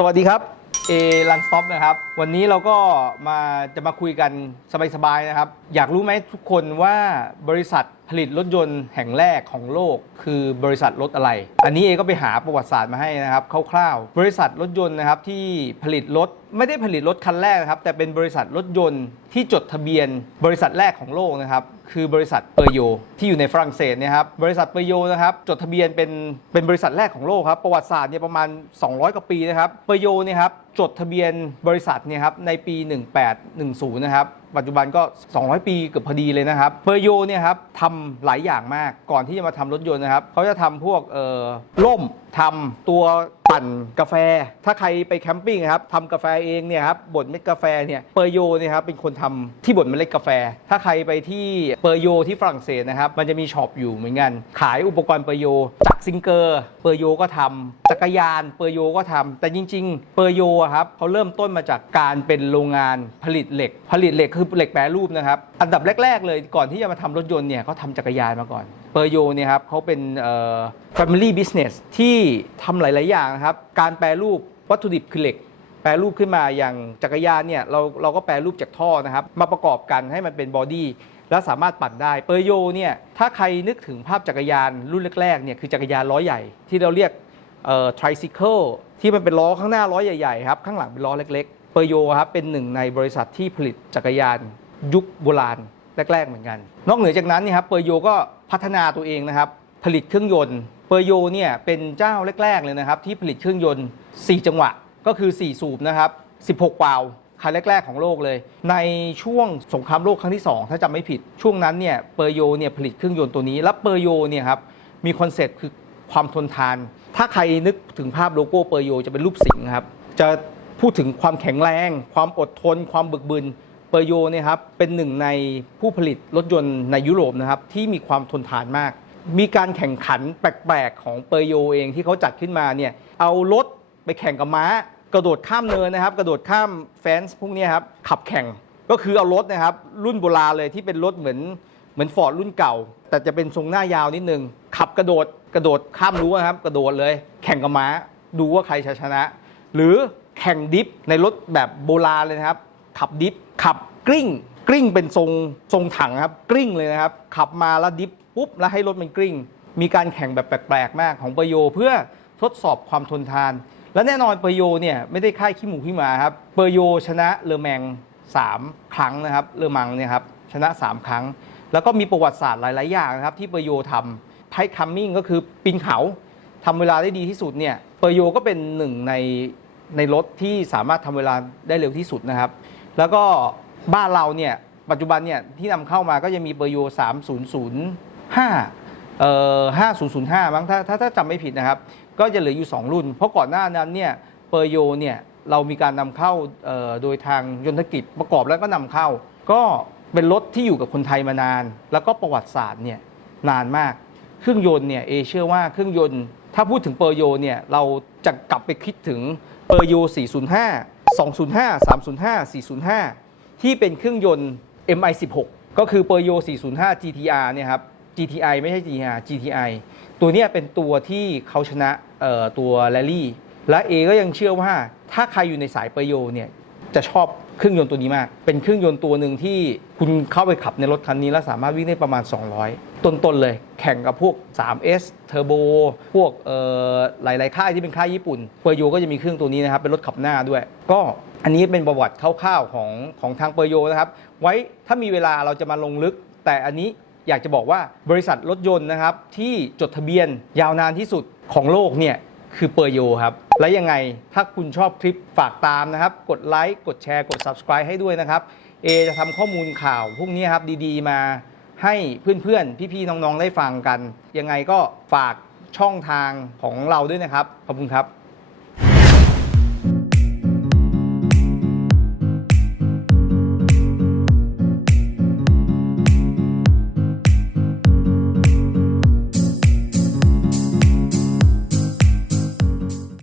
สวัสดีครับเอลันสต็อปนะครับ วันนี้เราก็มาจะมาคุยกันสบายๆนะครับ อยากรู้ไหมทุกคนว่าบริษัท ผลิตรถยนต์แห่งแรกของโลก คือบริษัทรถอะไร อันนี้เอก็ไปหาประวัติศาสตร์มาให้นะครับคร่าวๆ บริษัทรถยนต์นะครับที่ผลิตรถไม่ได้ผลิตรถคันแรกนะครับ แต่เป็นบริษัทรถยนต์ที่จดทะเบียน บริษัทแรกของโลกนะครับ คือบริษัทเปอร์โยที่อยู่ในฝรั่งเศสเนยครับบริษัทเปอร์โยนะครับจดทะเบียนเป็นเป็นบริษัทแรกของโลกครับประวัติศาสตร์เนี่ยประมาณ 200 กว่าปีนะครับเปอร์โยเนี่ยครับจดทะเบียนบริษัทเนี่ยครับในปี 1810 นะครับ ปัจจุบันก็ 200 ปีเกือบพอดีเลยนะครับเปอร์โยเนี่ยครับทำหลายอย่างมากก่อนที่จะมาทำรถยนต์นะครับเขาจะทำพวกเอ่อร่มทำตัว ปั่นกาแฟ ถ้าใครไปแคมปิ้งครับทำกาแฟเองเนี่ยครับบดเม็ดกาแฟเนี่ยเปอร์โยเนี่ยครับเป็นคนทำที่บดเมล็ดกาแฟ ถ้าใครไปที่เปอร์โยที่ฝรั่งเศสนะครับมันจะมีช็อปอยู่เหมือนกัน ขายอุปกรณ์เปอร์โยจากซิงเกอร์เปอร์โยก็ทำจักรยานเปอร์โยก็ทำแต่จริง ๆ เปอร์โยครับเขาเริ่มต้นมาจากการเป็นโรงงานผลิตเหล็ก ผลิตเหล็กคือเหล็กแปรรูปนะครับอันดับแรก ๆ เลยก่อนที่จะมาทำรถยนต์เนี่ยเขาทำจักรยานมาก่อน เปอร์โยเนี่ยครับเขาเป็น family business ที่ทำหลาย ๆ อย่างนะครับ การแปรรูปวัตถุดิบคือเหล็ก แปรรูปขึ้นมาอย่างจักรยานเนี่ยเราเราก็แปรรูปจากท่อนะครับ มาประกอบกันให้มันเป็นบอดี้แล้วสามารถปั่นได้เปอร์โยเนี่ยถ้าใครนึกถึงภาพจักรยานรุ่นแรก ๆ เนี่ยคือจักรยานล้อใหญ่ที่เราเรียกเอ่อ tricycle ที่มันเป็นล้อข้างหน้าล้อใหญ่ ๆ ครับ ข้างหลังเป็นล้อเล็ก ๆ เปอร์โยครับเป็นหนึ่งในบริษัทที่ผลิตจักรยานยุคโบราณ แรก ๆ เหมือนกัน นอกเหนือจากนั้นเนี่ยครับเปอร์โยก็พัฒนาตัวเองนะครับ ผลิตเครื่องยนต์ เปอร์โยเนี่ยเป็นเจ้าแรก ๆ เลยนะครับ ที่ผลิตเครื่องยนต์ 4 จังหวะก็คือ 4 สูบนะครับ16วาล์วคันแรก ๆ ของโลกเลย ในช่วงสงครามโลกครั้งที่ 2 ถ้าจำไม่ผิด ช่วงนั้นเนี่ยเปอร์โยเนี่ยผลิตเครื่องยนต์ตัวนี้ แล้วเปอร์โยเนี่ยครับมีคอนเซ็ปต์คือความทนทาน ถ้าใครนึกถึงภาพโลโก้เปอร์โยจะเป็นรูปสิงห์ครับ จะพูดถึงความแข็งแรง ความอดทน ความบึกบึน เปอร์โยเนี่ยครับเป็นหนึ่งในผู้ผลิตรถยนต์ในยุโรปนะครับที่มีความทนทานมาก มีการแข่งขันแปลกๆของเปอร์โยเองที่เขาจัดขึ้นมาเนี่ยเอารถไปแข่งกับม้า กระโดดข้ามเนินนะครับ กระโดดข้ามแฟนส์พวกนี้ครับขับแข่งก็คือเอารถนะครับรุ่นโบราณเลยที่เป็นรถเหมือนเหมือนฟอร์ดรุ่นเก่า แต่จะเป็นทรงหน้ายาวนิดนึงขับกระโดดกระโดดข้ามรั้วนะครับกระโดดเลย แข่งกับม้าดูว่าใครชนะ หรือแข่งดิฟในรถแบบโบราณเลยนะครับ ขับดิฟขับกลิ้งกลิ้งเป็นทรงทรงถังครับกลิ้งเลยนะครับ ขับมาแล้วดิฟปุ๊บแล้วให้รถมันกลิ้ง มีการแข่งแบบแปลกๆ มากของเปร์โยเพื่อทดสอบความทนทาน และแน่นอนเปร์โยเนี่ยไม่ได้ค่ายขี้หมูขี้หมาครับเปร์โยชนะเลอแมง 3 ครั้งนะครับเลอมังเนี่ยครับชนะ 3 ครั้ง แล้วก็มีประวัติศาสตร์หลาย ๆ อย่างนะครับ ที่เปร์โยทำไพคัมมิ่งก็คือปีนเขาทำเวลาได้ดีที่สุดเนี่ยเปอร์โยก็เป็นหนึ่งในในรถที่สามารถทำเวลาได้เร็วที่สุดนะครับ แล้วก็บ้านเราเนี่ยปัจจุบันเนี่ยที่นำเข้ามาก็จะมีเปอร์โย3005เอ่อ5005มั้งถ้าถ้าถ้าจำไม่ผิดนะครับ ก็จะเหลืออยู่ 2 รุ่น เพราะก่อนหน้านั้นเนี่ยเปอร์โยเนี่ยเรามีการนำเข้าเอ่อโดยทางยนทกิจประกอบแล้วก็นำเข้า ก็เป็นรถที่อยู่กับคนไทยมานาน แล้วก็ประวัติศาสตร์เนี่ยนานมาก เครื่องยนต์เนี่ยเอเชื่อว่าเครื่องยนต์ ถ้าพูดถึงเปอร์โยเนี่ยเราจะกลับไปคิดถึงเปอร์โย405 205 305 405 ที่เป็นเครื่องยนต์ MI16 ก็คือเปอร์โย 405 GTR เนี่ยครับ GTI ไม่ใช่ GTR GTI ตัวนี้เป็นตัวที่เขาชนะตัวแรลลี่ และเอก็ยังเชื่อว่าถ้าใครอยู่ในสายเปอร์โยเนี่ย จะชอบเครื่องยนต์ตัวนี้มาก เป็นเครื่องยนต์ตัวหนึ่งที่คุณเข้าไปขับในรถคันนี้ แล้วสามารถวิ่งได้ประมาณ 200 ต้นๆเลย แข่งกับพวก 3S Turbo พวกเอ่อหลายๆค่ายที่เป็นค่ายญี่ปุ่นเปอร์โยก็จะมีเครื่องตัวนี้นะครับ เป็นรถขับหน้าด้วย ก็อันนี้เป็นประวัติคร่าวๆของของทางเปอร์โยนะครับ ไว้ถ้ามีเวลาเราจะมาลงลึก แต่อันนี้อยากจะบอกว่าบริษัทรถยนต์นะครับที่จดทะเบียนยาวนานที่สุดของโลกเนี่ย คือเปอร์โยครับ และยังไงถ้าคุณชอบคลิปฝากตามนะครับ กดไลค์กดแชร์กด subscribe ให้ด้วยนะครับเอจะทำข้อมูลข่าวพวกนี้ครับดีๆ มาให้เพื่อนๆ พี่ๆ น้องๆ ได้ฟังกัน ยังไงก็ฝากช่องทางของเราด้วยนะครับ ขอบคุณครับ